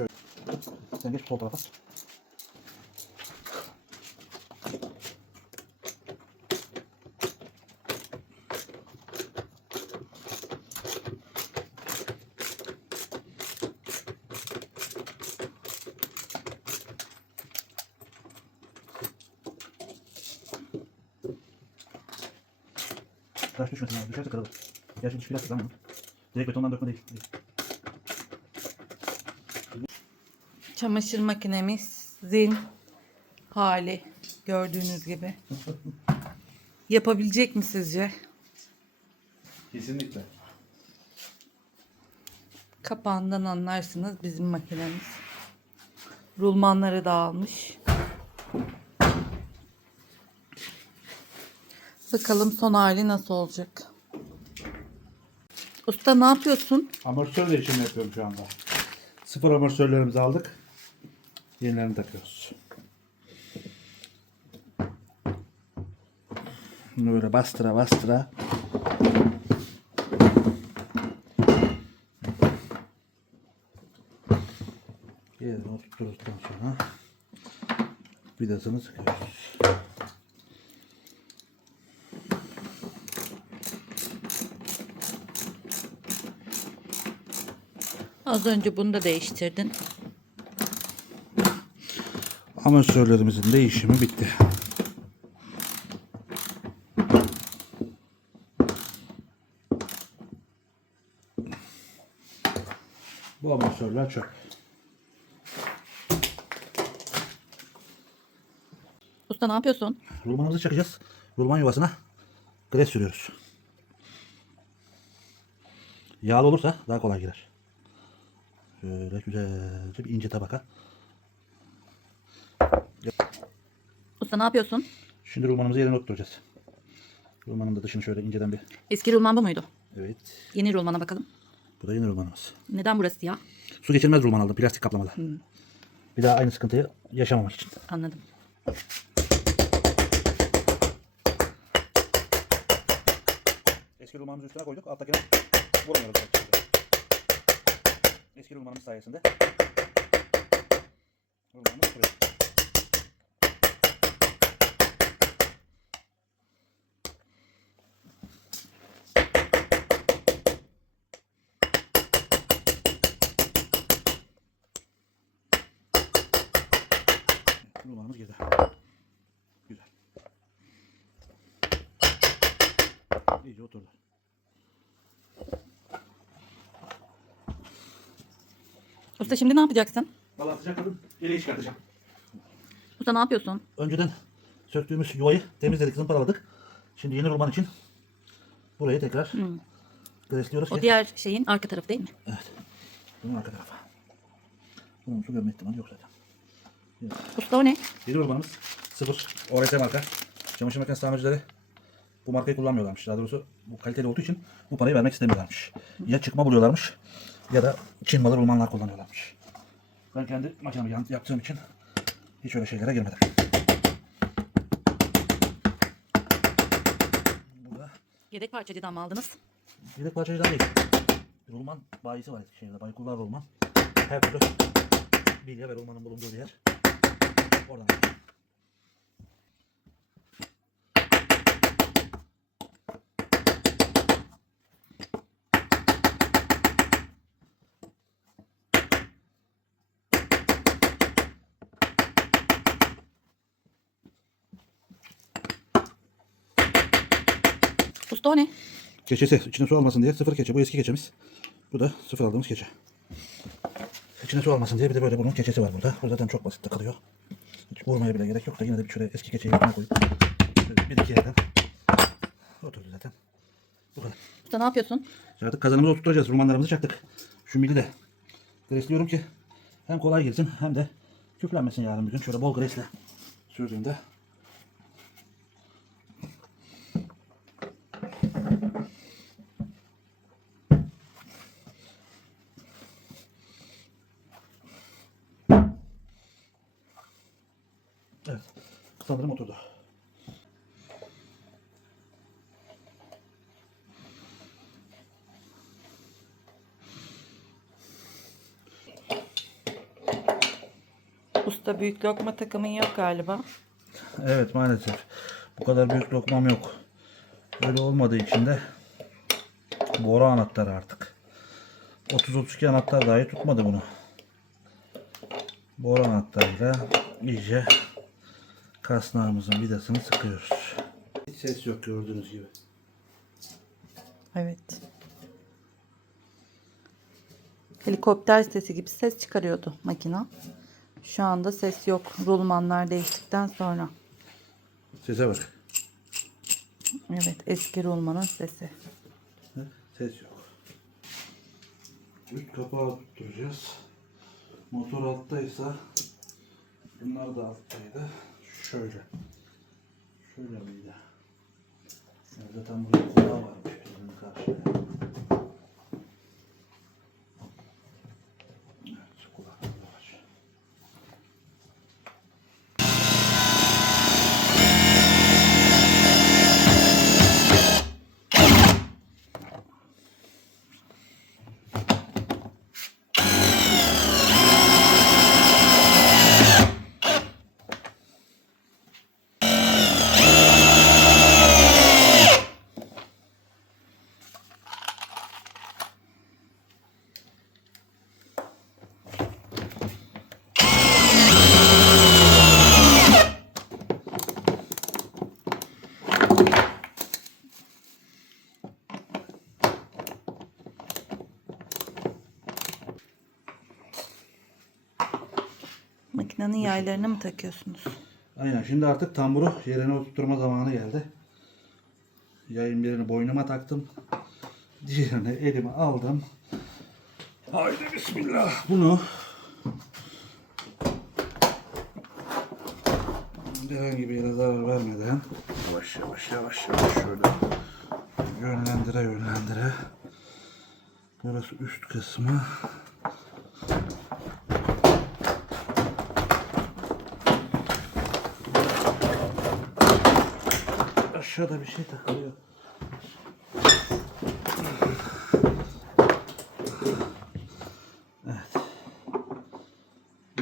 Şöyle. Sen geç sol tarafa. Taş düşmesin abi. Düşerse kırılır. Gerçi diş plastik ama. Direkt betondan dökme değil. Çamaşır makinemizin hali gördüğünüz gibi. Yapabilecek mi sizce? Kesinlikle. Kapağından anlarsınız bizim makinemiz. Rulmanları dağılmış. Bakalım son hali nasıl olacak. Usta ne yapıyorsun? Amortisör değişimi yapıyorum şu anda. Sıfır amortisörlerimizi aldık. Yenilerini takıyoruz. Bunu böyle bastıra bastıra. Yerine oturttuktan sonra vidasını sıkıyoruz. Az önce bunu da değiştirdin. Amortisörlerimizin değişimi bitti. Bu amortisörler çöp. Usta ne yapıyorsun? Rulmanımızı çakacağız. Rulman yuvasına gres sürüyoruz. Yağlı olursa daha kolay girer. Şöyle güzelce bir ince tabaka. Usta ne yapıyorsun? Şimdi rulmanımızı yerine oturtacağız. Rulmanın da dışını şöyle inceden bir... Eski rulman bu muydu? Evet. Yeni rulmana bakalım. Bu da yeni rulmanımız. Neden burası ya? Su geçirmez rulman aldım. Plastik kaplamalı. Bir daha aynı sıkıntıyı yaşamamak için. Anladım. Eski rulmanımızı üstüne koyduk. Alttakine vurmuyoruz. Eski rulmanımız sayesinde rulmanımız kuruyor. Rulmanımız girdi. Güzel. İyice oturdu. Usta şimdi ne yapacaksın? Valla sıcakladım. Yeleği çıkartacağım. Usta ne yapıyorsun? Önceden söktüğümüz yuvayı temizledik, zımparaladık. Şimdi yeni rulman için burayı tekrar gresliyoruz O ki... diğer şeyin arka tarafı değil mi? Evet. Bunun arka tarafa. Bunun su görme ihtimali yok zaten. Usta o ne? Yeni rulmanımız sıfır ORS marka. Çamaşır makinesi tamircileri bu markayı kullanmıyorlarmış. Daha doğrusu bu kaliteli olduğu için bu parayı vermek istemiyorlarmış. Ya çıkma buluyorlarmış ya da Çin malı rulmanlar kullanıyorlarmış. Ben kendi makinemi yaptığım için hiç öyle şeylere girmedim. Burada Yedek parçacıdan mı aldınız? yedek parçacıdan değil. Rulman bayisi var Eskişehir'de. Baykullar Rulman. Her türlü bilye ve rulmanın bulunduğu bir yer. Oradan. Usta o ne? Keçesi içine su almasın diye sıfır keçe. Bu eski keçemiz. Bu da sıfır aldığımız keçe. İçine su almasın diye bir de böyle bunun keçesi var burada. Bu zaten çok basit takılıyor. Hiç vurmaya bile gerek yok da yine de bir şöyle eski keçeyi üstüne koyup şöyle bir iki yerden oturdu zaten. Bu kadar. Usta ne yapıyorsun? Şimdi Artık kazanımızı oturtacağız. Rumanlarımızı çaktık. Şu mili de gresliyorum ki hem kolay gelsin hem de küflenmesin yarın bir gün. Şöyle bol gresle sürdüğümde Evet. Sanırım oturdu. Usta büyük lokma takımın yok galiba. Evet maalesef. Bu kadar büyük lokmam yok. Öyle olmadığı için de boru anahtarı artık. 30-32 anahtar dahi tutmadı bunu. Boru anahtarıyla iyice kasnağımızın vidasını sıkıyoruz. Hiç ses yok gördüğünüz gibi. Evet. Helikopter sesi gibi ses çıkarıyordu makina. Şu anda ses yok. Rulmanlar değiştikten sonra. Sese bak. Evet eski rulmanın sesi. Ses yok. Üst kapağı tutturacağız. Motor alttaysa bunlar da alttaydı. Şöyle. Şöyle miydi? Yani zaten burada kulağı varmış bizim karşıya. Makinenin yaylarına mı takıyorsunuz? Aynen şimdi artık tamburu yerine oturtma zamanı geldi. Yayın birini boynuma taktım. Diğerini elime aldım. Haydi bismillah. Bunu herhangi bir yere zarar vermeden yavaş yavaş yavaş yavaş şöyle yönlendire yönlendire burası üst kısmı aşağıda bir şey takılıyor. Evet.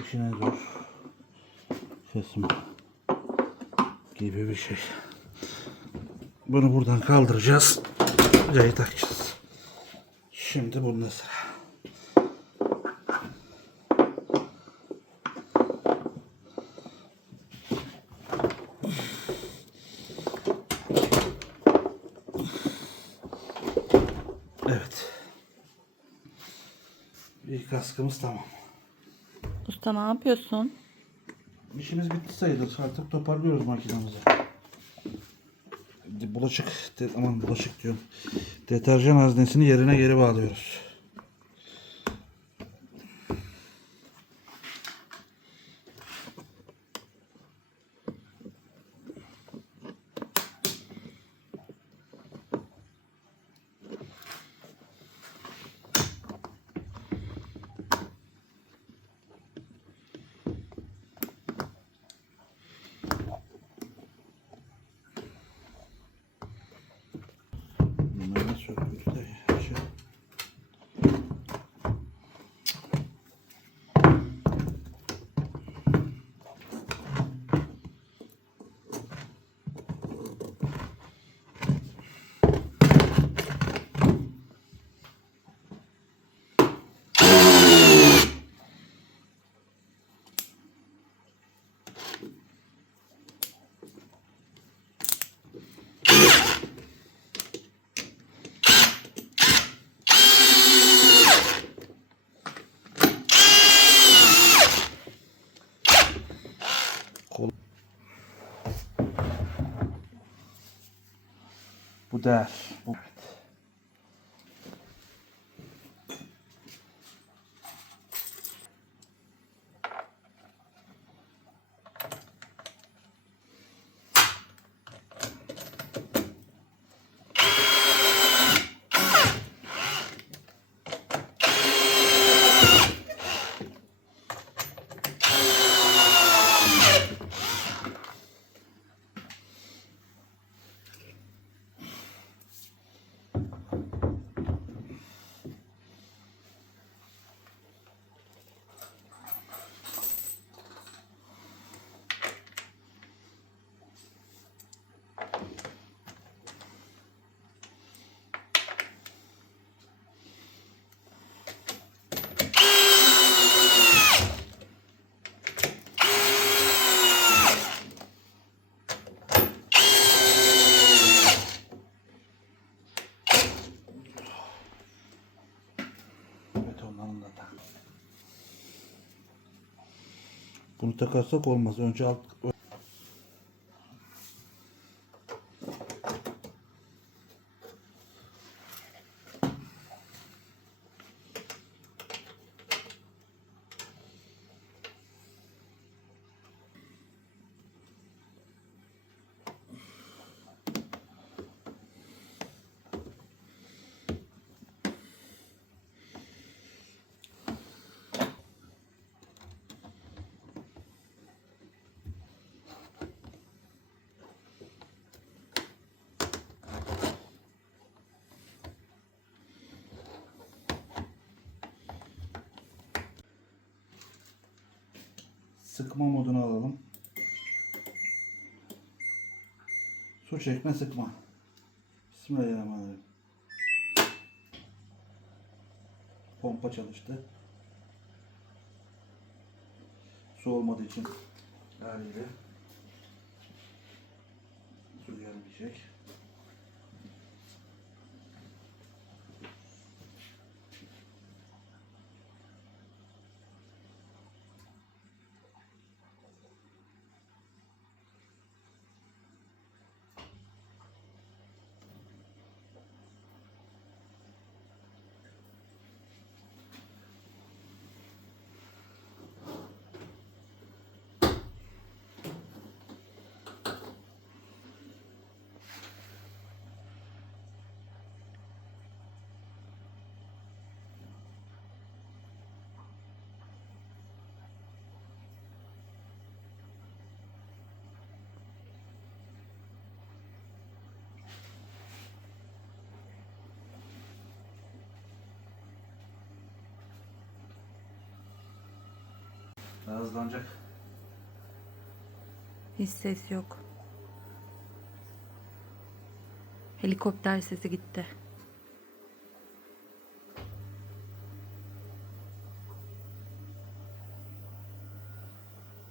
İşine zor kısmı gibi bir şey. Bunu buradan kaldıracağız. Yayı takacağız. Şimdi bunda sıra. Evet. Bir kaskımız tamam. Usta ne yapıyorsun? İşimiz bitti sayılır. Artık toparlıyoruz makinamızı. Bulaşık, de, aman bulaşık diyorum. Deterjan haznesini yerine geri bağlıyoruz. Bunları söküyoruz da şey. Bu burada. Bunu takarsak olmaz. Önce alt sıkma moduna alalım. Su çekme sıkma. Bismillahirrahmanirrahim. Pompa çalıştı. Su olmadığı için haliyle su gelmeyecek. Daha hızlanacak. Hiç ses yok. Helikopter sesi gitti.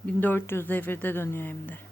...1400 devirde dönüyor hem de.